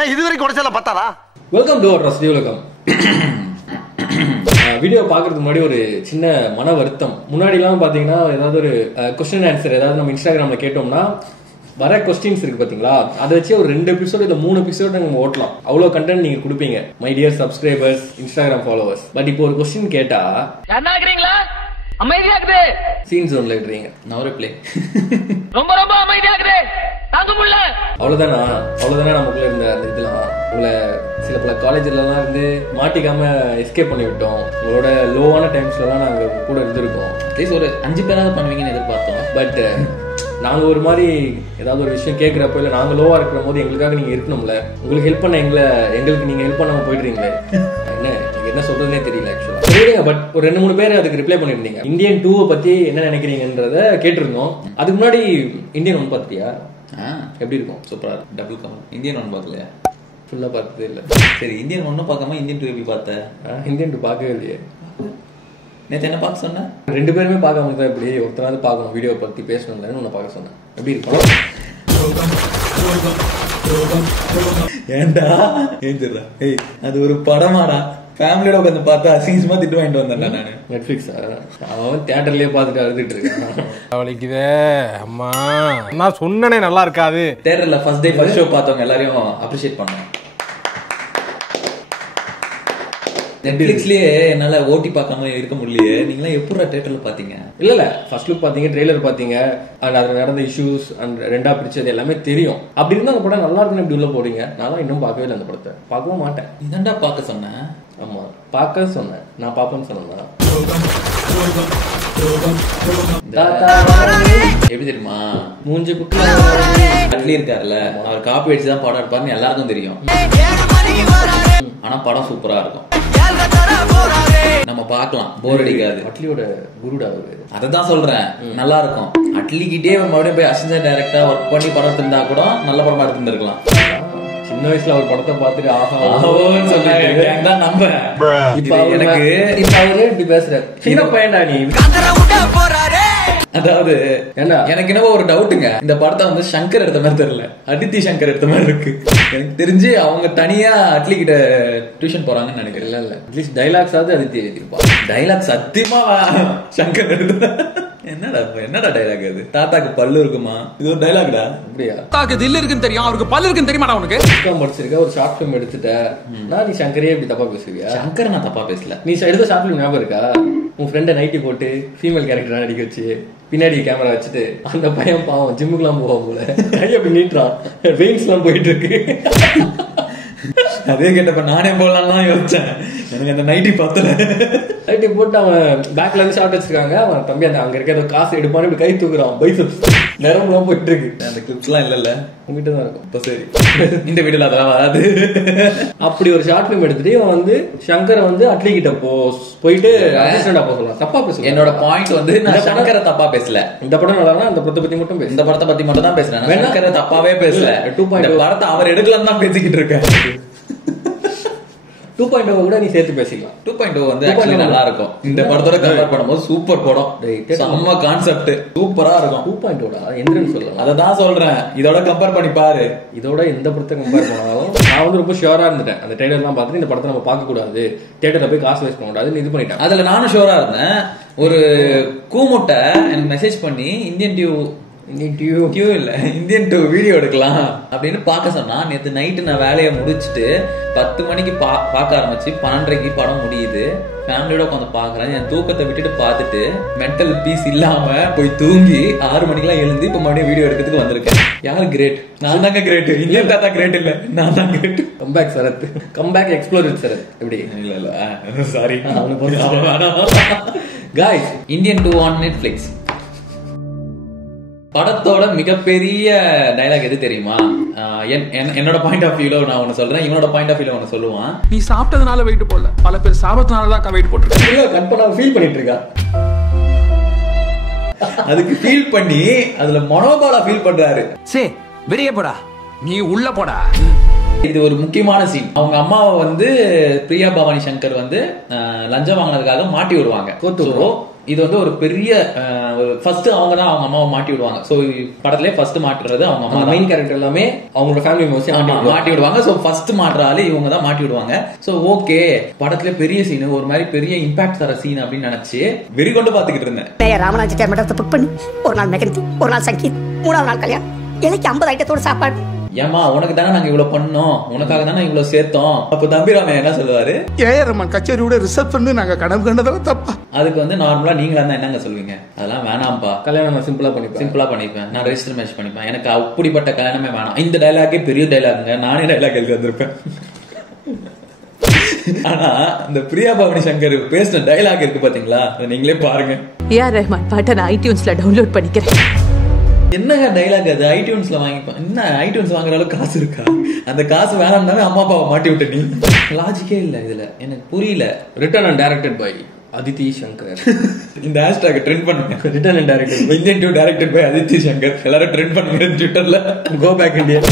ஏன் இதுவரைக்கும் குறைச்சல பத்தாதா? வெல்கம் டு ரஸ்டி உலகம். வீடியோ பாக்குறதுக்கு முன்னாடி ஒரு சின்ன மன வருத்தம். முன்னாடி எல்லாம் பாத்தீங்கன்னா ஏதாவது ஒரு கொஸ்டின் ஆன்சர் ஏதாவது நம்ம இன்ஸ்டாகிராம்ல கேட்டோம்னா வர கொஸ்டின்ஸ் இருக்கு பாத்தீங்களா, அதை வச்சு ஒரு 2 எபிசோடு இல்ல 3 எபிசோடு நம்ம ஓட்டலாம். அவ்வளவு கண்டென்ட் நீங்க கொடுப்பீங்க my dear subscribers, Instagram followers. But இப்போ ஒரு கொஸ்டின் கேட்டா சீன் ஜோன்ல விடுறீங்க. நான் ரிப்ளை ரொம்ப ரொம்ப அமைதியா இருக்குது, தாங்க முடியல. அவ்வளவுதானா நமக்குள்ள இருந்த அந்த இதெல்லாம் உங்களை சில பல காலேஜ்லாம் இருந்து மாட்டிக்காம எஸ்கேப் பண்ணி விட்டோம். உங்களோட லோவான டைம்ஸ்லாம் நாங்க கூட இருந்திருக்கோம். அட்லீஸ்ட் ஒரு 5 பேராவது பண்ணுவீங்கன்னு எதிர்பார்த்தோம். பட் நாங்க ஒரு மாதிரி ஏதாவது ஒரு விஷயம் கேட்கிறப்போ இல்ல நாங்க லோவா இருக்கிற போது எங்களுக்காக நீங்க இருக்கணும்ல. உங்களுக்கு ஹெல்ப் பண்ண எங்களுக்கு நீங்க ஹெல்ப் பண்ணாம போயிடுறீங்களே, என்ன சொல்றதுனே தெரியல ஆக்சுவலா. பட் ஒரு 2-3 பேர் அதுக்கு ரிப்ளை பண்ணிருந்தீங்க. இந்தியன் 2 பத்தி என்ன நினைக்கிறீங்கன்றத கேட்டிருந்தோம். அதுக்கு முன்னாடி இந்தியன் 1 பார்த்தியா? எப்படி இருக்கும்? சூப்பரா இருக்கும். Double come. இந்தியன் 1 பார்க்கலையா? ஃபுல்லா பார்த்ததே இல்ல. சரி, இந்தியன் 1 பார்க்காம இந்தியன் 2 எப்படி பார்த்த? இந்தியன் 2 பார்க்கவே இல்லையே. நேற்று என்ன பார்க்க சொன்ன? 2 பேருமே பார்க்காம தான். எப்படி ஒருத்தனாவது பார்க்கணும், வீடியோ பத்தி பேசணும்னு உன்னை பார்க்க சொன்னேன். எப்படி இருக்கும்? ஏண்டா ஏஞ்சிடா, அது ஒரு படமாடா. ஃபேமிலியோட உட்காந்து பார்த்தா அசிங்கமா திட்டு வாங்கிட்டு வந்தேன் நான். நெட்ஃபிளிக்ஸ் அவன் தியேட்டர்லயே பார்த்துட்டு அழுதுட்டு இருக்கான். அவளுக்குதே அம்மா நான் சொன்னனே நல்லா இருக்காது. தியேட்டர்ல ஃபர்ஸ்ட் டே ஃபர்ஸ்ட் ஷோ பார்த்தவங்க எல்லாரையும் அப்ரிஷியேட் பண்ணேன். நெட்ஃபிளிக்ஸ்லயே என்னால ஓட்டி பார்க்காம இருக்க முடியலையே. நீங்களா எப்படா தியேட்டர்ல பாத்தீங்க? இல்ல ஃபர்ஸ்ட் லுக் பாத்தீங்க, ட்ரெய்லர் பாத்தீங்க, அண்ட் அதுல நடந்த இஷ்யூஸ் அண்ட் ரெண்டா பிரிச்சது எல்லாமே தெரியும். அப்படி இருந்தா அந்த படம் நல்லா இருக்குன்னு இப்படி உள்ள போறீங்க. நான் இன்னும் பார்க்கவே இல்லை அந்த படத்தை. பார்க்கவும் மாட்டேன். இதாண்டா பார்க்க சொன்னேன். ஆமா பார்க்க சொன்னேன். நான் பாப்பேன்னு சொன்னேன். எப்படி தெரியுமா? மூஞ்சி குட்டி அட்லி இருக்காருல்ல, அவர் காப்பி அடிச்சுதான் படம் எடுப்பாருன்னு எல்லாருக்கும் தெரியும். ஆனா படம் சூப்பரா இருக்கும். நம்ம பார்க்கலாம், போர் அடிக்காது. அட்லியோட குருடா அவரு. அததான் சொல்றேன், நல்லா இருக்கும். அட்லி கிட்டே மறுபடியும் போய் அசிஸ்டன்ட் டைரக்டரா ஒர்க் பண்ணி படம் எடுத்திருந்தா கூட நல்ல படமா எடுத்திருந்திருக்கலாம். சின்ன வயசுல அவர் படத்தை பார்த்துட்டு ஆஹான்னு சொல்லிட்டு நம்ப. இப்ப அவரு இப்படி பேசுறாரு. சின்ன பையன்டா நீ. அதாவது எனக்கு என்னவோ ஒரு டவுட்டுங்க, இந்த படத்தை வந்து சங்கர் எடுத்த மாதிரி தெரியல, அதித்தி சங்கர் எடுத்த மாதிரி இருக்கு. எனக்கு தெரிஞ்சு அவங்க தனியா அட்லி கிட்ட டியூஷன் போறாங்கன்னு நினைக்கிறேன். இல்ல அட்லீஸ்ட் டைலாக்ஸ் ஆகுது அதித்தி எழுதிருப்பா. டைலாக் சத்தியமா சங்கர் எடுத்த. என்னடா டைலாக் அது? தாத்தாக்கு பல்லு இருக்குமா? இது ஒரு டைலாக்டா? அப்படியா? தாத்தாக்கு தில்லு இருக்குன்னு தெரியும், அவருக்கு பல்லு இருக்குன்னு தெரியுமாடா உனக்கு? படிச்சிருக்க ஒரு ஷார்ட் பிலிம் எடுத்துட்ட. நான் நீ சங்கரே இப்படி தப்பா பேசுவியா? சங்கர் நான் தப்பா பேசல. நீ எடுத்த ஷார்ட் பிலிம் ஞாபகம் இருக்கா? உன் ஃப்ரெண்டை நைட்டி போட்டு ஃபீமேல் கேரக்டர் நடிக்க வச்சு பின்னாடி கேமரா வச்சுட்டு அந்த பையன் பாவம் ஜிம்முக்கு எல்லாம் போவான் போல, நிறைய அப்படி நீட்டுறான், வெயின்ஸ் எல்லாம் போயிட்டு இருக்கு. அதே கேட்டப்ப நானே போடலாம் யோசிச்சேன். எனக்கு அந்த நைட்டி பத்தல. நைட்டி போட்டு அவன் பேக்ல இருந்து ஷார்ட் வச்சிருக்காங்க. அவன் தம்பி அந்த அங்க இருக்க காசு எடுப்பான்னு இப்படி கை தூக்குறான். பைசப்ஸ் நேரம் போயிட்டு இருக்கு. அந்த கிளிப்ஸ் எல்லாம் இல்ல உங்ககிட்ட தான் இருக்கும். இப்ப சரி, இந்த வீடியோல அதெல்லாம் வராது. அப்படி ஒரு ஷார்ட் பிலிம் எடுத்துட்டு அவன் வந்து சங்கரை வந்து அட்லி கிட்ட போயிட்டு அசிஸ்டண்டா போக சொல்லலாம். தப்பா பேசல. என்னோட பாயிண்ட் வந்து நான் சங்கரை தப்பா பேசல. இந்த படம் நல்லா அந்த படத்தை பத்தி மட்டும் பேச, இந்த படத்தை பத்தி மட்டும் தான் பேசுறேன். சங்கரை தப்பாவே பேசல. 2.0 படத்தை அவர் எடுக்கலன்னு தான் பேசிக்கிட்டு இருக்கேன். 2.0 கூட நீ சேர்த்து பேசிக்கலாம். 2.0 வந்து ஆக்சுவலி நல்லா இருக்கும். இந்த படத்தோட கம்பேர் பண்ணும்போது சூப்பர் படம். செம்ம கான்செப்ட், சூப்பரா இருக்கும். 2.0 என்னன்னு சொல்லலாம். அததான் சொல்றேன், இதோட கம்பேர் பண்ணி பாரு. இதோட எந்த படத்தை கம்பேர் பண்ணாலும் நான் வந்து ரொம்ப ஷியோரா இருந்துட்டேன். அந்த ட்ரெய்லர் எல்லாம் பார்த்துட்டு இந்த படத்தை நம்ம பார்க்க கூடாது, தியேட்டர்ல போய் காசு வேஸ்ட் பண்ண கூடாதுன்னு இது பண்ணிட்டேன். அதுல நானும் ஷியோரா இருந்தேன். ஒரு கூமுட்டை எனக்கு மெசேஜ் பண்ணி இந்தியன் 2 வீடியோ எடுக்கலாம் அப்படின்னு பார்க்க சொன்னா, நேற்று நைட்டு நான் வேலையை முடிச்சுட்டு 10 மணிக்கு பார்க்க ஆரம்பிச்சு 12:30 படம் முடியுது. ஃபேமிலியோட உட்காந்து பாக்குறேன். என் தூக்கத்தை விட்டுட்டு பார்த்துட்டு மென்டல் பீஸ் இல்லாம போய் தூங்கி 6 மணிக்கெல்லாம் எழுந்து இப்ப மறுபடியும் வீடியோ எடுக்கிறதுக்கு வந்திருக்கேன். யாரு கிரேட்? நான் தாங்க கிரேட். இந்தியன் தாத்தா கிரேட் இல்ல, நான் தான் great. Comeback Sarath, comeback explore with Sarath. எப்படி? இல்ல sorry guys, Indian 2 on Netflix. படத்தோட மிகப்பெரிய டைலாக் எது தெரியுமா? என்னோட பாயிண்ட் ஆஃப் வியூல நான் ஒன்னு சொல்றேன், இவனோட பாயிண்ட் ஆஃப் வியூல ஒன்னு சொல்லுவான். நீ சாப்பிட்டதுனால வெயிட் போடல, பல பேர் சாப்பிட்டதுனால தான் வெயிட் போட்டுருக்காங்க. கற்பனா ஃபீல் பண்ணிட்டு இருக்கா. அதுக்கு ஃபீல் பண்ணி அதுல மனோபாலா ஃபீல் பண்றாரு. சே வெளியே போடா, நீ உள்ள போடா. இது ஒரு முக்கியமான சீன். அவங்க அம்மாவை வந்து பிரியா பவானி சங்கர் வந்து லஞ்சம் வாங்கினதுக்காக மாட்டி விடுவாங்க. இது வந்து ஒரு பெரிய ஃபர்ஸ்ட் அவங்க தான் அவங்க அம்மாவை மாட்டி விடுவாங்க. சோ படத்திலே ஃபர்ஸ்ட் மாட்டுறது அவங்க அம்மா. மெயின் கேரக்டர் எல்லாமே அவங்களோட ஃபேமிலி மெம்பர்ஸ் மாட்டி விடுவாங்க. சோ ஃபர்ஸ்ட் மாட்டுறாலே இவங்க தான் மாட்டி விடுவாங்க. சோ ஓகே, படத்துல பெரிய சீன், ஒரு மாதிரி பெரிய இம்பாக்ட் தர சீன் அப்படின்னு நினைச்சு வெறி கொண்டு பாத்துக்கிட்டு இருந்தேன். ராமராஜ் தேர்மேட்டத்தை புக் பண்ணி ஒரு நாள் மெகந்தி, ஒரு நாள் சங்கீத், 3வது நாள் கல்யாணம், எனக்கு 50 ஐட்டத்தோட சாப்பாடு. ஏமா உனக்கு தானே நாங்க இவ்வளவு பண்ணோம், உனக்காக தானே இவ்வளவு சேர்த்தோம். அப்ப தம்பிராமன் என்ன சொல்லுவாரு, ஏஆர் ரஹ்மான் கச்சேரியோட ரிசர்வ் பண்ணி நாங்க கனவு கண்டதெல்லாம் தப்பா. அதுக்கு வந்து நார்மலா நீங்களா தான் என்னங்க சொல்லுவீங்க, அதெல்லாம் வேணாம்பா, கல்யாணம் நான் சிம்பிளா பண்ணிப்பேன், நான் ரெஜிஸ்டர் மேட்ச் பண்ணிப்பேன், எனக்கு அப்படிப்பட்ட கல்யாணமே வேணாம். இந்த டைலாகே பெரிய டைலாகுங்க, நானே டைலாக் எழுதி வந்திருப்பேன். ஆனா இந்த பிரியா பவானி சங்கர் பேசின டைலாக் இருக்கு பாத்தீங்களா, நீங்களே பாருங்க. ஏஆர் ரஹ்மான் பாட்டை நான் ஐடியூன்ஸ்ல டவுன்லோட் பண்ணிக்கிறேன். என்னங்க டைலாக் அது, ஐடியூன்ஸ்ல வாங்கிப்பேன். என்ன ஐடியூன்ஸ் வாங்குற அளவுக்கு காசு இருக்கா? அந்த காசு வேணாம்னாவே அம்மா அப்பாவை மாட்டி விட்ட நீ. லாஜிக்கே இல்ல இதுல, எனக்கு புரியல. Written and directed by Aditi Shankar. இந்த ஹேஷ்டாக் ட்ரெண்ட் பண்ணுங்க. Written and directed Indian 2 directed by Aditi Shankar. எல்லாரும் ட்ரெண்ட் பண்ணுங்க ட்விட்டர்ல. Go back India.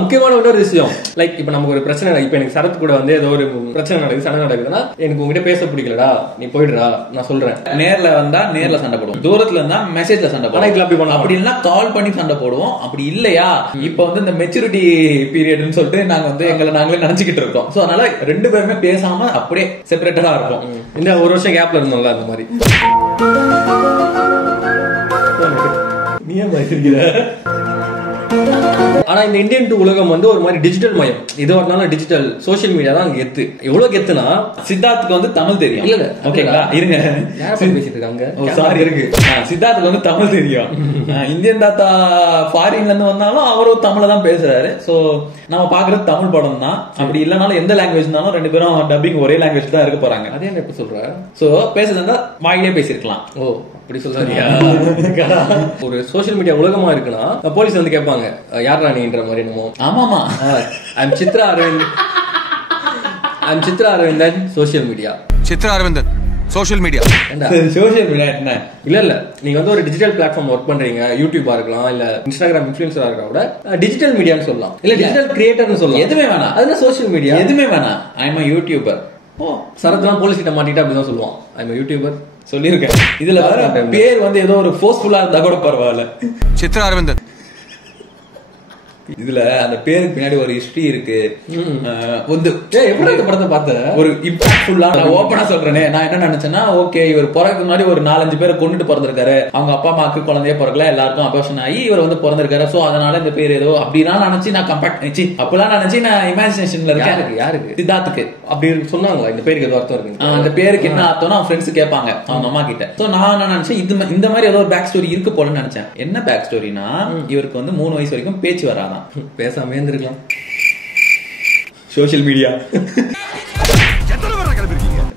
முக்கியமான இன்னொரு விஷயம், லைக் இப்ப நமக்கு ஒரு பிரச்சனை, இப்ப எனக்கு சரத் கூட வந்து ஏதோ ஒரு பிரச்சனை நடக்குது, சண்டை நடக்குதுன்னா எனக்கு உங்ககிட்ட பேச பிடிக்கலடா, நீ போயிடுறா, நான் சொல்றேன். நேர்ல வந்தா நேர்ல சண்டை போடுவோம், தூரத்துல இருந்தா மெசேஜ்ல சண்டை போடுவோம், அப்படி இல்லைன்னா கால் பண்ணி சண்டை போடுவோம். அப்படி இல்லையா இப்ப வந்து இந்த மெச்சூரிட்டி பீரியட்னு சொல்லிட்டு நாங்க வந்து எங்களை நாங்களே நினைச்சுக்கிட்டு இருக்கோம். சோ அதனால 2 பேருமே பேசாம அப்படியே செப்பரேட்டடா இருக்கும். இந்த ஒரு வருஷம் கேப்ல இருந்தோம்ல அந்த மாதிரி. நீ ஏன் பயந்துக்கிற? ஆனா இந்த இந்தியன் 2 உலகம் வந்து ஒரு மாதிரி டிஜிட்டல் மயம், இது வரனால டிஜிட்டல் சோசியல் மீடியா தான் அங்க கெத்து. எவ்வளவு கெத்துனா சித்தார்த்துக்கு வந்து தமிழ் தெரியும். இல்ல ஓகேங்களா, இருங்க பேசிட்டு இருக்காங்க. சாரி இருக்கு, சித்தார்த்துக்கு வந்து தமிழ் தெரியும். இந்தியன் தாத்தா ஃபாரின்ல இருந்து வந்தாலும் அவரும் தமிழ தான் பேசுறாரு. சோ நம்ம பாக்குறது தமிழ் படம் தான். அப்படி இல்லனாலும் எந்த லாங்குவேஜ் இருந்தாலும் 2 பேரும் டப்பிங் ஒரே லாங்குவேஜ் தான் இருக்க போறாங்க. அதே என்ன இப்ப சொல்ற? சோ பேசுறதா வாயிலே பேசிருக்கலாம். ஓ அப்படி சொல்றாரியா? ஒரு சோசியல் மீடியா உலகமா இருக்குன்னா போலீஸ் வந்து கேட்பாங்க யாரா நீன்ற மாதிரி. என்னமோ ஆமாமா, I'm Chitra Aravindan social media. Chitra Aravindan social media. Social media என்ன? இல்ல நீங்க வந்து ஒரு டிஜிட்டல் பிளாட்ஃபார்ம் ஒர்க் பண்றீங்க, யூடியூபா இருக்கலாம், இல்ல இன்ஸ்டாகிராம் இன்ஃப்ளூயன்சரா இருக்க கூட டிஜிட்டல் மீடியான்னு சொல்லலாம், இல்ல டிஜிட்டல் கிரியேட்டர்னு சொல்லலாம். எதுவுமே வேணாம், அதுல சோசியல் மீடியா எதுவுமே வேணாம். I am a YouTuber. சரத்லாம் போலீஸ் கிட்ட மாட்டிட்டா அப்படிதான் சொல்லுவான், ஐ எம் a யூடியூபர் சொல்லியிருக்கேன். இதுல வர பேர் வந்து ஏதோ ஒரு ஃபோர்ஸ்ஃபுல்லா இருந்தா கூட பரவாயில்ல, சித்ரா அரவிந்தன். இதுல அந்த பேருக்கு பின்னாடி ஒரு ஹிஸ்டரி இருக்கு. வந்து எப்படி இந்த படத்தை பார்த்த ஒரு இம்பாக்ட்ஃபுல்லா, நான் ஓப்பனா சொல்றேனே, நான் என்ன நினைச்சேன்னா, ஓகே இவர் பிறகு முன்னாடி ஒரு 4-5 பேரை கொண்டுட்டு பிறந்திருக்காரு, அவங்க அப்பா அம்மாக்கு குழந்தைய பிறக்கல, எல்லாருக்கும் அபார்ஷன் ஆகி இவர் வந்து பிறந்திருக்காரு. சோ அதனால இந்த பேர் ஏதோ அப்படிதான் நினைச்சு நான் அப்பெல்லாம் நினைச்சு நான் இமேஜினேஷன்ல இருக்கேன். யாருக்கு? சித்தார்த்துக்கு அப்படி சொன்னாங்களா இந்த பேருக்கு ஏதோ அர்த்தம் இருக்கு? அந்த பேருக்கு என்ன அர்த்தம்னா அவன் ஃப்ரெண்ட்ஸ் கேட்பாங்க அவங்க அம்மா கிட்ட. சோ நான் என்ன நினைச்சேன், இந்த மாதிரி ஏதோ ஒரு பேக் ஸ்டோரி இருக்கு போலன்னு நினைச்சேன். என்ன பேக் ஸ்டோரினா, இவருக்கு வந்து 3 வயசு வரைக்கும் பேச்சு வராதான். பேசாம இருந்திருக்கலாம். சோசியல் மீடியா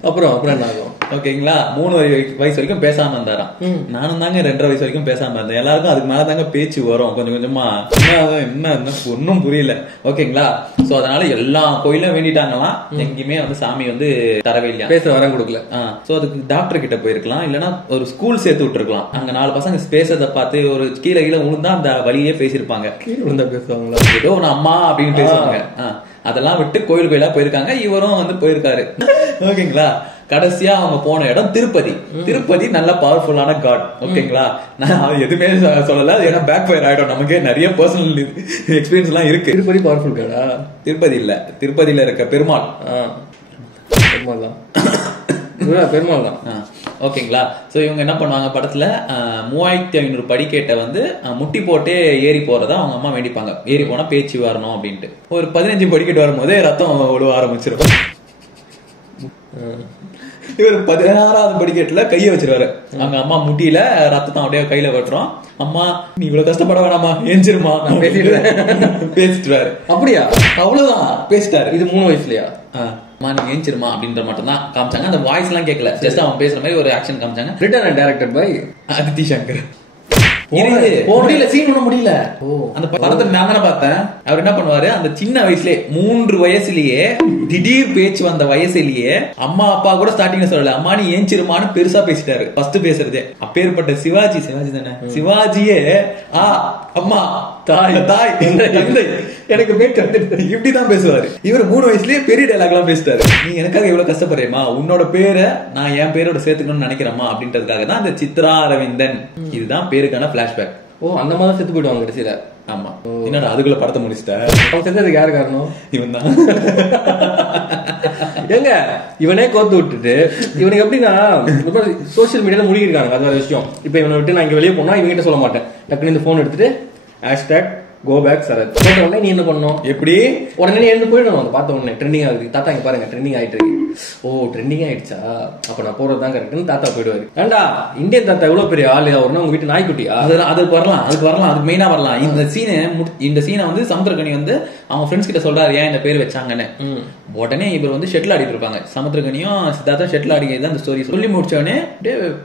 அப்புறம் என்ன ஆகும்? ஓகேங்களா, 3 வயசு வரைக்கும் பேசாம இருந்தாராம். நானும் தாங்க 2.5 வயசு வரைக்கும் பேசாம இருந்தேன். எல்லாருக்கும் அதுக்கு மேல தாங்க பேச்சு வரும் கொஞ்சம் கொஞ்சமா. என்ன ஒன்னும் புரியல. ஓகேங்களா, சோ அதனால எல்லா கோயிலும் வேண்டிட்டாங்களாம், எங்கேயுமே வந்து சாமி வந்து தரவே இல்லையா, பேச வரம் கொடுக்கல. சோ அதுக்கு டாக்டர் கிட்ட போயிருக்கலாம், இல்லன்னா ஒரு ஸ்கூல் சேர்த்து விட்டுருக்கலாம். அங்க 4 பசங்க பேசுறத பார்த்து ஒரு கீழே விழுந்தா அந்த வழியே பேசிருப்பாங்க. கீழே விழுந்தா பேசுவாங்களா, ஏதோ ஒன்னு அம்மா அப்படின்னு பேசுவாங்க. அதெல்லாம் விட்டு கோயில் கோயிலா போயிருக்காங்க, இவரும் வந்து போயிருக்காரு. ஓகேங்களா, கடைசியா அவங்க போன இடம் திருப்பதி நல்ல பவர்ஃபுல்லான காட். ஓகேங்களா, நான் எதுவுமே சொல்லல, ஏன்னா பேக் ஃபயர் ஆயிடும். நமக்கே நிறைய பர்சனல் எக்ஸ்பீரியன்ஸ் எல்லாம் இருக்கு. திருப்பதி பவர்ஃபுல் காடா? திருப்பதி இல்ல, திருப்பதியில இருக்க பெருமாள் தான். ஓகேங்களா, சோ இவங்க என்ன பண்ணுவாங்க, படத்துல 3500 படிக்கேட்ட வந்து முட்டி போட்டு ஏறி போறதா அவங்க அம்மா வேண்டிப்பாங்க. ஏறி போனா பேச்சு வரணும் அப்படின்ட்டு. ஒரு 15 படிக்கட்டு வரும்போதே ரத்தம் ஒழுவ ஆரம்பிச்சிடும். இவர் 16வது படிக்கட்டுல கைய வச்சிருவாரு. அவங்க அம்மா முட்டியில ரத்தம் அப்படியே கையில வெட்டுறோம். அம்மா நீ இவ்வளவு கஷ்டப்பட வேணாமா, ஏஞ்சிருமா, நான் பேசிட்டுறாரு. அப்படியா? அவ்வளவுதான் பேசிட்டாரு. இது 3 வயசுலயா? நீ ஏஞ்சிருமா அப்படின்ற மட்டும் தான் காமிச்சாங்க. அந்த வாய்ஸ் எல்லாம் கேட்கல, ஜஸ்ட் அவன் பேசுற மாதிரி ஒரு ஆக்ஷன் காமிச்சாங்க. Written and directed by Aditi Shankar. முடியல, சீன் பண்ண முடியல. அந்த படத்தை நான் தானே பார்த்தேன். அவர் என்ன பண்ணுவாரு, அந்த சின்ன வயசுலயே 3 வயசுலயே திடீர் பேச்சு வந்த வயசுலயே அம்மா அப்பா கூட ஸ்டார்டிங்ல சொல்லல, அம்மா நீ ஏஞ்சிருமான்னு பெருசா பேசிட்டாரு. ஃபர்ஸ்ட் பேசுறதே அப்பேற்பட்ட சிவாஜி தானே, சிவாஜியே அம்மா தாய் தாய் தந்தை எனக்கு இப்படிதான் பேசுவாரு. இவர் 3 வயசுலயே பெரிய டைலாக் எல்லாம் பேசிட்டாரு. நீ எனக்காக எவ்வளவு கஷ்டப்படுறேமா, உன்னோட பேரை நான் என் பேரோட சேர்த்துக்கணும்னு நினைக்கிறேமா அப்படின்றதுக்காக தான் இந்த சித்ரா அரவிந்தன். இதுதான் பேருக்கான பிளாஷ்பேக். ஓ அந்த மாதிரி செத்து போயிடுவாங்க கடைசியில. ஆமா. என்னடா அதுக்குள்ள படத்தை முடிச்சிட்ட? அவங்க செத்ததுக்கு யாரு காரணம்? இவன் தான். எங்க இவனே கோத்து விட்டுட்டு இவனுக்கு எப்படின்னா சோசியல் மீடியால முழுகி இருக்காங்க. அது ஒரு விஷயம். இப்ப இவனை விட்டு நான் இங்க வெளியே போனா இவங்கிட்ட சொல்ல மாட்டேன். டக்குனு இந்த போன் எடுத்துட்டு ஹேஷ்டேக் கோ பேக் சரத் போட்ட உடனே நீ என்ன பண்ணணும், எப்படி உடனே நீ எழுந்து போயிடணும். அதை பார்த்த உடனே ட்ரெண்டிங் ஆகுது, தாத்தா இங்க பாருங்க ட்ரெண்டிங் ஆயிட்டு இருக்கு. ஓ ட்ரெண்டிங் ஆயிடுச்சா, அப்ப நான் போறதுதான் கரெக்ட்னு தாத்தா போயிடுவாரு. ஏண்டா இந்தியன் தாத்தா எவ்வளவு பெரிய ஆளு அவருன்னா உங்க வீட்டு நாய்க்குட்டியா? அதுக்கு வரலாம் அதுக்கு மெயினா வரலாம். இந்த சீனை வந்து சமுத்திரகனி வந்து அவங்க ஃப்ரெண்ட்ஸ் கிட்ட சொல்றாரு ஏன் இந்த பேர் வச்சாங்கன்னு. உடனே இவர் வந்து ஷெட்டில் ஆடிட்டு இருப்பாங்க. சமுத்திரகனியும் சித்தார்த்தா ஷெட்டில் ஆடிதான் அந்த ஸ்டோரி சொல்லி முடிச்சோடனே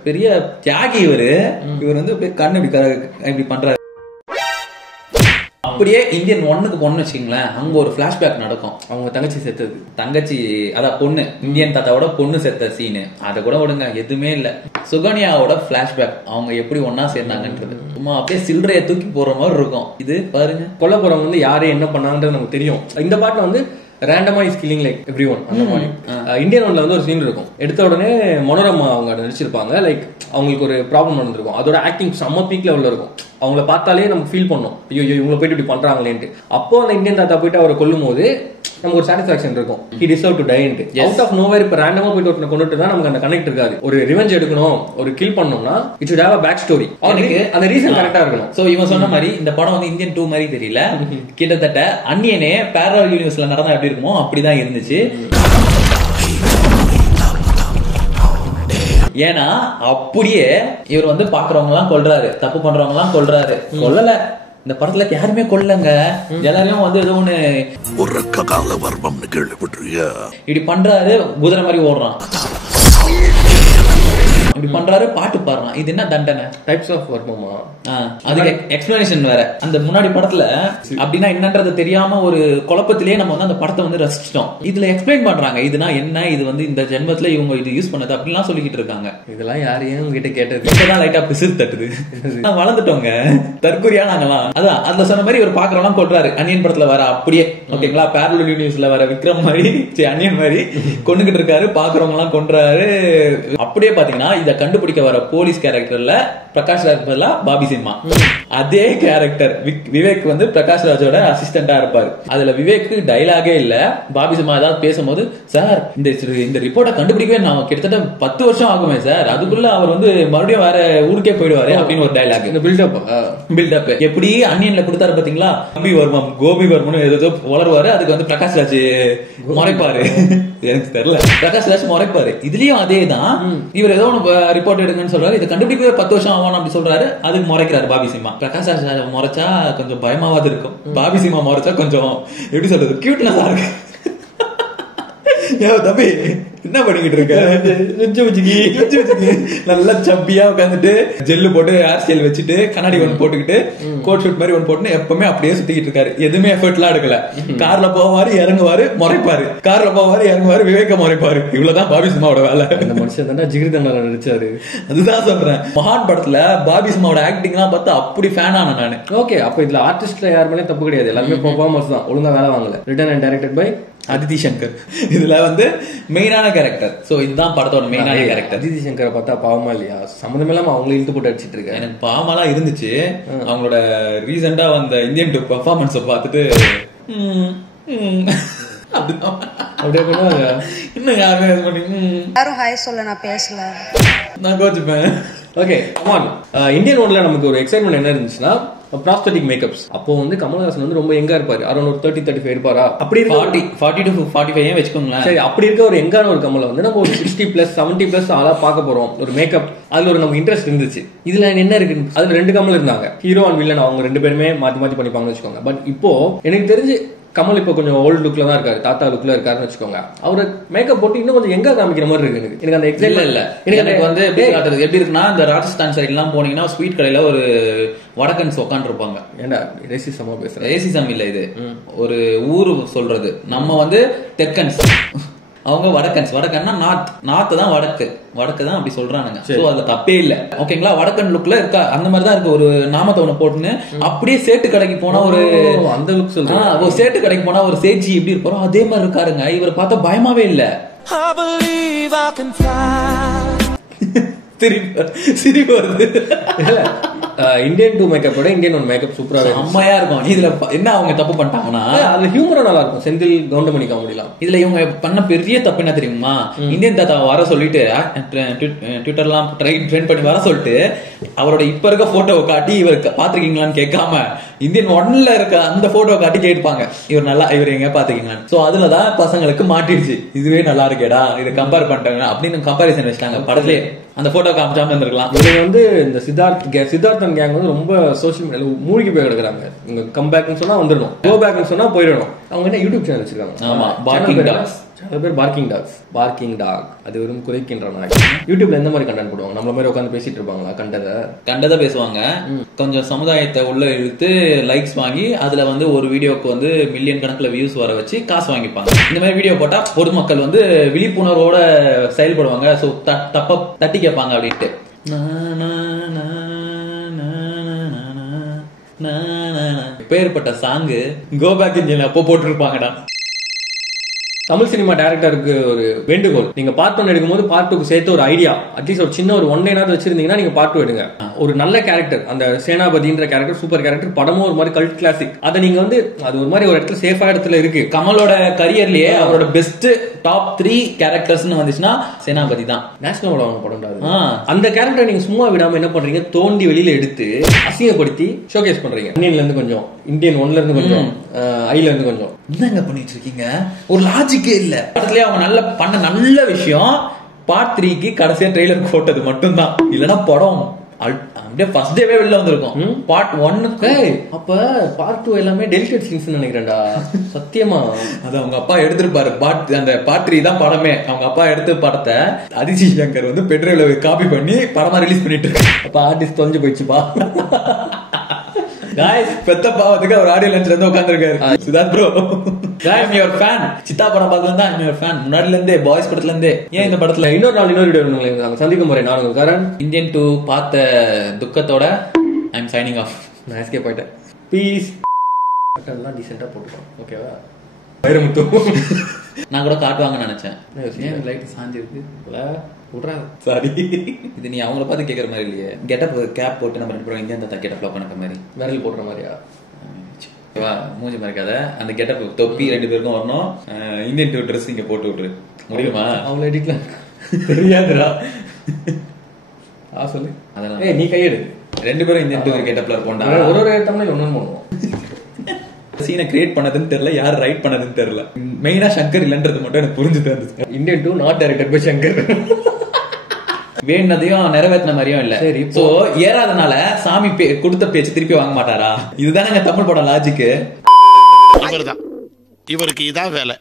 பெரிய தியாகி இவர் வந்து கண்ணு இப்படி பண்றாரு. அப்படியே இந்தியன் 1க்கு பொண்ணு வச்சுக்கீங்களேன், அங்க ஒரு பிளாஷ்பேக் நடக்கும். அவங்க தங்கச்சி செத்தது, தங்கச்சி அதான் பொண்ணு, இந்தியன் தாத்தாவோட பொண்ணு செத்த சீனு. அதை கூட விடுங்க, எதுவுமே இல்ல. சுகன்யாவோட பிளாஷ்பேக், அவங்க எப்படி ஒன்னா சேர்ந்தாங்கன்றது சும்மா அப்படியே சில்லறைய தூக்கி போற மாதிரி இருக்கும். இது பாருங்க, கொல்ல போறவங்க வந்து யாரே என்ன பண்ணாங்கன்றது நமக்கு தெரியும். இந்த பாட்டுல வந்து ரேண்டமா is killing like everyone அந்த மாதிரி. இந்தியன் 1ல வந்து ஒரு சீன் இருக்கும். எடுத்த உடனே மனோரமா அவங்க நடிச்சிருப்பாங்க. லைக் அவங்களுக்கு ஒரு ப்ராப்ளம் நடந்திருக்கும். அதோட ஆக்டிங் செம்ம பீக் லெவல்ல இருக்கும். அவங்கள பார்த்தாலே நம்ம ஃபீல் பண்ணோம், ஐயோ இவங்களை போயிட்டு இப்படி பண்றாங்களேன்ட்டு. அப்போ அந்த இந்தியன் தாத்தா போயிட்டு அவரை கொல்லும் போது நமக்கு ஒரு சாட்டிஸ்பாக்சன் இருக்கும். ஹி டிசர்வ் டு டைன்ட்டு. அவுட் ஆஃப் நோவேர் இப்ப ரேண்டமா போயிட்டு ஒருத்தனை கொண்டுட்டு தான் நமக்கு அந்த கனெக்ட் இருக்காது. ஒரு ரிவெஞ்ச் எடுக்கணும், ஒரு கில் பண்ணணும்னா it should have a back story. அவனுக்கு அந்த ரீசன் கரெக்டா இருக்கணும். சோ இவன் சொன்ன மாதிரி இந்த படம் வந்து இந்தியன் 2 மாதிரி தெரியல, கிட்டத்தட்ட அன்னியனே பேரலல் யூனிவர்ஸ்ல நடந்தா எப்படி இருக்குமோ அப்படிதான் இருந்துச்சு. ஏன்னா அப்படியே இவர் வந்து பாக்குறவங்க எல்லாம் கொல்றாரு, தப்பு பண்றவங்க எல்லாம் கொல்றாரு. கொல்லல, இந்த படத்துல யாருமே கொல்லங்க, எல்லாரையும் வந்து ஏதோ ஒண்ணு ஒரு கால வர்மம்னு கேள்விப்பட்டிருக்கியா, இப்படி பண்றாரு, குதிரை மாதிரி ஓடுறான், இப்படி பண்றாரு, பாட்டு பாடுறான். இது என்ன தண்டனை? டைப்ஸ் ஆஃப் வர்மமா? அதுக்கு எக்ஸ்பிளனேஷன் வேற. அந்த முன்னாடி படத்துல அப்படின்னா என்னன்றது தெரியாம ஒரு குழப்பத்திலேயே நம்ம வந்து அந்த படத்தை வந்து ரசிச்சிட்டோம். இதுல எக்ஸ்பிளைன் பண்றாங்க இதுனா என்ன, இது வந்து இந்த ஜென்மத்துல இவங்க இது யூஸ் பண்ணது அப்படின்லாம் சொல்லிக்கிட்டு இருக்காங்க. இதெல்லாம் யாரையும் உங்ககிட்ட கேட்டது இப்பதான் லைட்டா பிசிறு தட்டுது. வளர்ந்துட்டோங்க, தற்கொலையா நாங்களாம். அதான் அதுல சொன்ன மாதிரி ஒரு பாக்குறவங்க கொள்றாரு. அன்னியன் படத்துல வர அப்படியே ஓகேங்களா, பேரலல் யூனிவர்ஸ்ல வர விக்ரம் மாதிரி அன்னியன் மாதிரி கொண்டுகிட்டு இருக்காரு, பாக்குறவங்க எல்லாம் கொன்றாரு. அப்படியே பாத்தீங்கன்னா இத கண்டுபிடிக்க வர போலீஸ் கேரக்டர்ல பிரகாஷ் ராஜ் பதிலா பாபி சிம்மா. அதே கேரக்டர் விவேக் வந்து பிரகாஷ் ராஜோட அசிஸ்டண்டா இருப்பாரு. அதுல விவேக்கு டைலாகே இல்ல. பாபி சிம்மா ஏதாவது பேசும்போது, சார் இந்த ரிப்போர்ட்டை கண்டுபிடிக்கவே நான் கிட்டத்தட்ட 10 வருஷம் ஆகுமே சார், அதுக்குள்ள அவர் வந்து மறுபடியும் வேற ஊருக்கே போயிடுவாரு அப்படின்னு ஒரு டைலாக். இந்த பில்டப் எப்படி அன்னியன்ல கொடுத்தாரு பாத்தீங்களா, கோபி வர்மன் ஏதோ வளருவாரு, அதுக்கு வந்து பிரகாஷ் ராஜ் முறைப்பாரு. எனக்கு தெரியல, பிரகாஷ் ராஜ் முறைப்பாரு. இதுலயும் அதே தான், இவர் ஏதோ ஒன்று ரிப்போர்ட் எடுங்கன்னு சொல்றாரு, இதை கண்டுபிடிக்கவே 10 வருஷம் ஆகும் அப்படி சொல்றாரு, அதுக்கு முறைக்கிறாரு பாபி சிம்மா. பிரகாஷ் ராஜ் முறைச்சா கொஞ்சம் பயமாவது இருக்கும், பாபி சிம்மா முறைச்சா கொஞ்சம் எப்படி சொல்றது கியூட்னஸா இருக்கு. தம்பி என்ன பண்ணிக்கிட்டு இருக்க, நல்லா சப்பியா உட்காந்துட்டு ஜெல்லு போட்டு ஹேர் ஸ்டைல் வச்சுட்டு கண்ணாடி ஒன்று போட்டுக்கிட்டு கோட் ஷூட் மாதிரி ஒன்று போட்டு எப்பவுமே அப்படியே சுத்திக்கிட்டு இருக்காரு. எதுவுமே எஃபர்ட் எல்லாம் எடுக்கல. கார்ல போவாரு, இறங்குவாரு, முறைப்பாரு, கார்ல போவாரு, இறங்குவாரு, விவேக முறைப்பாரு. இவ்வளவுதான் பாபி சிம்மாவோட வேலை. அந்த மனுஷன் தான் ஜிகிர்தண்டா நடிச்சாரு. அதுதான் சொல்றேன், மகான் படத்துல பாபி சிம்மாவோட ஆக்டிங் எல்லாம் பார்த்து அப்படி ஃபேன் ஆன நானு. ஓகே, அப்ப இதுல ஆர்டிஸ்ட்ல யாருமே தப்பு கிடையாது, எல்லாருமே பெர்ஃபார்மர்ஸ் தான், ஒழுங்கா வேலை வாங்கல. Written and directed by Aditi Shankar. இதுல வந்து மெயினான கேரக்டர். சோ இதுதான் படத்தோட மெயினான கேரக்டர். அதிதி சங்கரை பார்த்தா பாவமா இல்லையா? சம்மந்தம் இல்லாம அவங்களை இழுத்து போட்டு அடிச்சிட்டு இருக்கேன். எனக்கு பாவமாலாம் இருந்துச்சு. அவங்களோட ரீசெண்டா வந்த இந்தியன் 2 பெர்ஃபார்மன்ஸை பார்த்துட்டு அப்படியே பண்ணுவாங்க. இன்னும் யாருமே இது பண்ணி யாரும் ஹாய் சொல்ல நான் பேசல, நான் கோச்சுப்பேன். Okay come on. இந்தியன் 1ல நமக்கு ஒரு எக்ஸைட்மெண்ட் என்ன இருந்துச்சுன்னா ப்ராஸ்தட்டிக் மேக்கப்ஸ். அப்போ வந்து கமல்ஹாசன் வந்து ரொம்ப எங்கா இருப்பாரு, அரௌண்ட் ஒரு 30-35 இருப்பாரா, அப்படி 40 to 45 வச்சுக்கோங்களேன். சரி, அப்படி இருக்க ஒரு எங்கான ஒரு கமலை வந்து நம்ம ஒரு 60+, 70+ ஆளா பார்க்க போறோம். ஒரு மேக்கப் அதுல ஒரு நமக்கு இன்ட்ரெஸ்ட் இருந்துச்சு. இதுல என்ன இருக்கு, அதுல 2 கமல் இருந்தாங்க, ஹீரோ அண்ட் வில்லன். அவங்க 2 பேருமே மாத்தி மாத்தி பண்ணிப்பாங்கன்னு வச்சுக்கோங்க. பட் இப்போ எனக்கு தெரிஞ்சு கமல் இப்போ கொஞ்சம் ஓல்டு லுக்ல தான் இருக்காரு, தாத்தா லுக்ல இருக்காருன்னு வச்சுக்கோங்க. அவரு மேக்கப் போட்டு இன்னும் கொஞ்சம் எங்க காமிக்கிற மாதிரி இருக்கு. எனக்கு அந்த எக்ஸைட்மெண்ட் இல்ல. எனக்கு வந்து எப்படி இருக்குன்னா, இந்த ராஜஸ்தான் சைடு எல்லாம் போனீங்கன்னா ஸ்வீட் கடையில ஒரு வடக்கன்ஸ் உட்காந்து இருப்பாங்க. ஏண்டா ரேசிசமா பேசுறேன்? ரேசிசம் இல்ல, இது ஒரு ஊரு சொல்றது. நம்ம வந்து தெற்கன்ஸ் அவங்க வடக்கன்னா நார்த் தான் வடக்கு தான் அப்படி சொல்றானுங்க. சோ அதுல தப்பே இல்ல. ஓகேங்களா? வடக்கன் லுக்ல இருக்கா அந்த மாதிரி தான் இருக்கு. ஒரு நாமத்தை ஒண்ணு போட்டுன்னு அப்படியே சேட்டு கடைக்கு போனா ஒரு அந்த லுக் சொல்றேன். ஒரு சேட்டு கடைக்கு போனா ஒரு சேட்ஜி எப்படி இருப்பாரோ அதே மாதிரி இருக்காருங்க. இவரை பார்த்தா பயமாவே இல்ல. சிரிப்பு வருது. இந்தியன் 2 மேக்கப்போட இந்தியன் 1 மேக்கப் சூப்பரா செம்மையா இருக்கும். இதுல என்ன அவங்க தப்பு பண்ணிட்டாங்கன்னா அதுல ஹியூமரும் நல்லா இருக்கும். செந்தில் கவுண்டமணி காமெடிலாம். இதுல இவங்க பண்ண பெரிய தப்பு என்ன தெரியுமா? இந்தியன் தாத்தா வர சொல்லிட்டு ட்விட்டர்லாம் ட்ரெண்ட் பண்ணி வர சொல்லிட்டு அவரோட இப்ப இருக்க போட்டோவை காட்டி இவர் பாத்துருக்கீங்களான்னு கேட்காம இந்தியன் 1ல இருக்க அந்த போட்டோ காட்டி கேட்பாங்க இவர் எங்க பாத்துக்கீங்களான்னு. சோ அதுலதான் பசங்களுக்கு மாட்டிடுச்சு. இதுவே நல்லா இருக்கேடா, இதை கம்பேர் பண்ணிட்டாங்க அப்படின்னு கம்பாரிசன் வச்சிட்டாங்க படத்துலயே. அந்த போட்டோ காமிச்சாம இருந்திருக்கலாம். இவங்க வந்து இந்த சித்தார்த்தன் கேங் வந்து ரொம்ப சோசியல் மீடியால மூழ்கி போய் கிடக்குறாங்க. இவங்க கம் பேக்னு சொன்னா வந்துடணும், கோ பேக்னு சொன்னா போயிடணும். அவங்க என்ன யூடியூப் சேனல் வச்சிருக்காங்க. ஆமா, பார்க்கிங் டாக்ஸ். சில பேர் பார்க்கிங் டாக் அது வெறும் குறைக்கின்ற நாய். யூடியூப்ல எந்த மாதிரி கண்டென்ட் போடுவாங்க? நம்மள மாதிரி உட்காந்து பேசிட்டு இருப்பாங்களா? கண்டதை பேசுவாங்க. கொஞ்சம் சமுதாயத்தை உள்ள இழுத்து லைக்ஸ் வாங்கி அதுல வந்து ஒரு வீடியோக்கு வந்து மில்லியன் கணக்குல வியூஸ் வர வச்சு காசு வாங்கிப்பாங்க. இந்த மாதிரி வீடியோ போட்டா பொதுமக்கள் வந்து விழிப்புணர்வோட செயல்படுவாங்க. சோ தட்டி கேட்பாங்க அப்படின்ட்டு. பேர்பட்ட சாங்கு கோ பேக் இன்ஜின் அப்போ போட்டுருப்பாங்கடா. தமிழ் சினிமா டைரக்டருக்கு ஒரு வேண்டுகோள், நீங்க பார்ட் 1 எடுக்கும்போது பார்ட் 2க்கு சேர்த்து ஒரு ஐடியா அட்லீஸ்ட் ஒரு சின்ன ஒரு 1 லைனாவது வச்சிருந்தீங்கன்னா நீங்க பார்ட் 2 எடுங்க. ஒரு நல்ல கேரக்டர், அந்த சேனாபதின்ற கேரக்டர் சூப்பர் கேரக்டர், படமும் ஒரு மாதிரி கல்ட் கிளாசிக். அதை நீங்க வந்து அது ஒரு மாதிரி ஒரு இடத்துல சேஃபா இடத்துல இருக்கு. கமலோட கரியர்லயே அவரோட பெஸ்ட் டாப் 3 கேரக்டர்ஸ்னு வந்துச்சுன்னா சேனாபதி தான். நேஷனல் அவார்டு படம். அந்த கேரக்டர் நீங்க சும்மா விடாம என்ன பண்றீங்க, தோண்டி வெளியில எடுத்து அசிங்கப்படுத்தி ஷோகேஸ் பண்றீங்க. இந்தியன்ல இருந்து கொஞ்சம், இந்தியன் 1ல இருந்து கொஞ்சம், ஐல இருந்து கொஞ்சம். என்னங்க பண்ணிட்டு இருக்கீங்க? ஒரு லாஜிக்கே இல்ல. படத்துலயே அவங்க நல்ல விஷயம் பார்ட் 3க்கு கடைசியா ட்ரெய்லர் போட்டது மட்டும்தான். இல்லன்னா படம் அப்படியே ஃபர்ஸ்ட் டேவே வெளில வந்திருக்கும். பார்ட் 1க்கு அப்ப பார்ட் 2 எல்லாமே டெலிகேட் சீன்ஸ் நினைக்கிறேன்டா. சத்தியமா அது அவங்க அப்பா எடுத்திருப்பாரு. அந்த பார்ட் 3 தான் படமே. அவங்க அப்பா எடுத்த படத்தை அதிசி சங்கர் வந்து பெட்ரோல காப்பி பண்ணி படமா ரிலீஸ் பண்ணிட்டு இருக்காரு. அப்ப ஆர்டிஸ்ட் தொலைஞ்சு போயிடுச்சுப்பா. Guys, பெத்த பாவத்துக்கு அவர் ஆடியோ லஞ்ச்ல இருந்து உட்கார்ந்திருக்காரு. Siddharth bro, I am your fan. Chithha படம் பார்த்தா I am your fan. முன்னாடில இருந்தே பாய்ஸ் படத்துல இருந்தே. ஏன் இந்த படத்துல இன்னொரு வீடியோ நாங்க சந்திக்கும் முறை நான் கரண் இந்தியன் 2 பார்த்த துக்கத்தோட I am signing off. நான் எஸ்கேப் ஆயிட்டேன். பீஸ். எல்லாம் டீசென்ட்டா போட்டுறோம். ஓகேவா? வைரமுத்து நான் கூட காட்டுவாங்கன்னு நினைச்சேன். ஏன் லைட் சாஞ்சி இருக்கு? சாரி, இது நீ அவங்கள பார்த்து கேட்கற மாதிரி இல்லையே. கெட்டப் கேப் போட்டு நம்ம ரெண்டு பேரும் இந்தியன் தாத்தா கெட்டப்ல பண்ண மாதிரி விரல் போடுற மாதிரியா? மூஞ்சி மறைக்காத. அந்த கெட்டப் தொப்பி ரெண்டு பேருக்கும் வரணும். இந்தியன் 2 ட்ரெஸ் இங்க போட்டு விட்டுரு. முடியுமா? அவங்க எடிட்ல தெரியாதுடா. சொல்லு. அதெல்லாம் நீ கையெடு. ரெண்டு பேரும் இந்தியன் 2 கெட்டப்ல இருப்போம்டா. ஒரு ஐட்டம்ல ஒண்ணு பண்ணுவோம். சீனை கிரியேட் பண்ணதுன்னு தெரியல, யார் ரைட் பண்ணதுன்னு தெரியல. மெயினா சங்கர் இல்லன்றது மட்டும் எனக்கு புரிஞ்சுது. Indian 2 not directed by Shankar. வேண்டதையும் நிறைவேற்றின மாதிரியும் இல்ல. சரி, சோ ஏறாதனால சாமி கொடுத்த பேச்சு திருப்பி வாங்க மாட்டாரா? இதுதானே தமிழ் படம் லாஜிக்கு. இவருக்கு இதான் வேலை.